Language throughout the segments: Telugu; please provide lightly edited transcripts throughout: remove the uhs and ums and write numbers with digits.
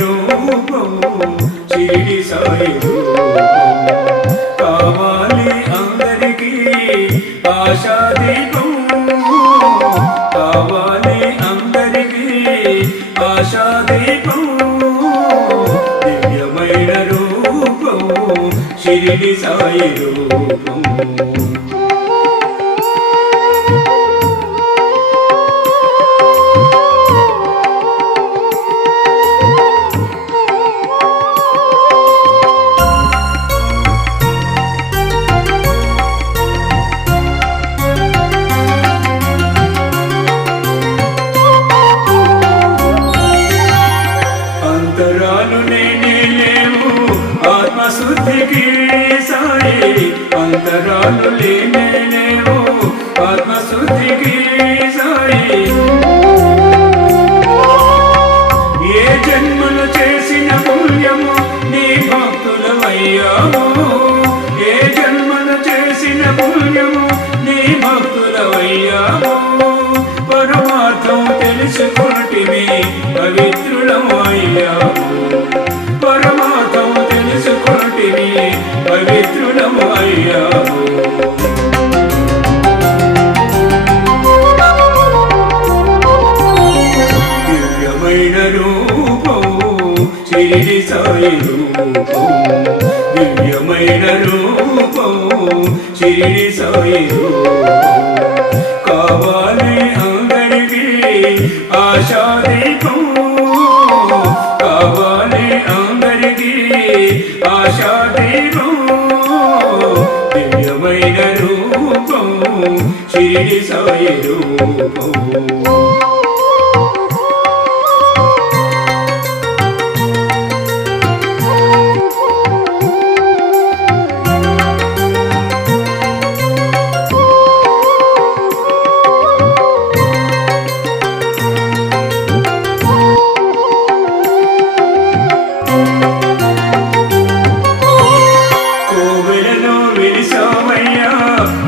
రూపం షిరిడి సాయి రూపం కావాలి అందరికీ ఆశాదీపం కావాలి అందరికీ ఆశాదీపం దివ్యమైన రూపం షిరిడి సాయి రూపం అంతరాలు లేనే లేవు ఆత్మశుద్ధికి సాయి అంతరాలు లేనే లేవు ఆత్మశుద్ధికి సాయి ఏ జన్మలు చేసిన పుణ్యము నీ భక్తులమయ్యాము ఏ జన్మలు చేసిన పుణ్యము నీ భక్తులమయ్యాము పరమార్థం తెలుసుకుంటివి పవిత్రులమయ్యాము పరమార్థం తెలుసుకుంటివి పవిత్రులమయ్యాము దివ్యమైన రూపం షిరిడి సాయి రూపం దివ్యమైన రూపం షిరిడి సాయి రూపం కావాలి అందరికీ ఆశాదీపం కావాలి అందరికీ ఆశాదీపం దివ్యమైన రూపం షిరిడి సాయి రూపం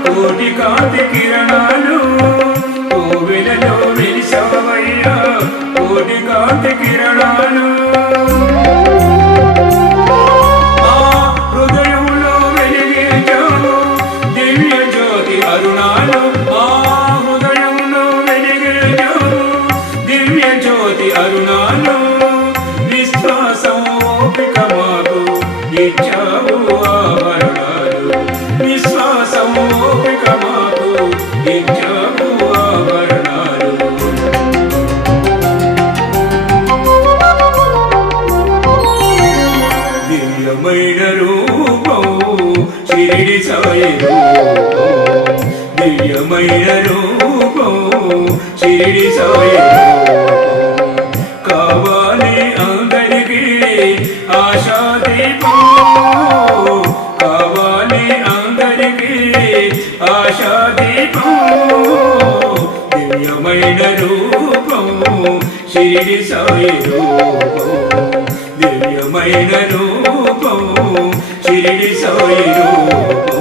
కోటి కాంతి కిరణాలు కోవెలలో వెలిసావయ్యా కోటి కాంతి కిరణాలు ఆ హృదయంలో వెలిగించావు దివ్య జ్యోతి అరుణాలు ఆ హృదయంలో వెలిగించావు దివ్య జ్యోతి అరుణాలు విశ్వాసం ఓపిక మాకు ఇచ్చావు ఆభరణాలు విశ్వాసం ఓపిక మాకు ఇచ్చావు ఆభరణాలు దివ్యమైన రూపం షిరిడి సాయి రూపం దివ్యమైన రూపం షిరిడి సాయి రూపం కావాలి అందరికీ ఆశాదీపం కావాలి అందరికీ ఆశాదీపం దివ్యమైన రూపం షిరిడి సాయి రూపం దివ్యమైన రూపం షిరిడి సాయి రూపం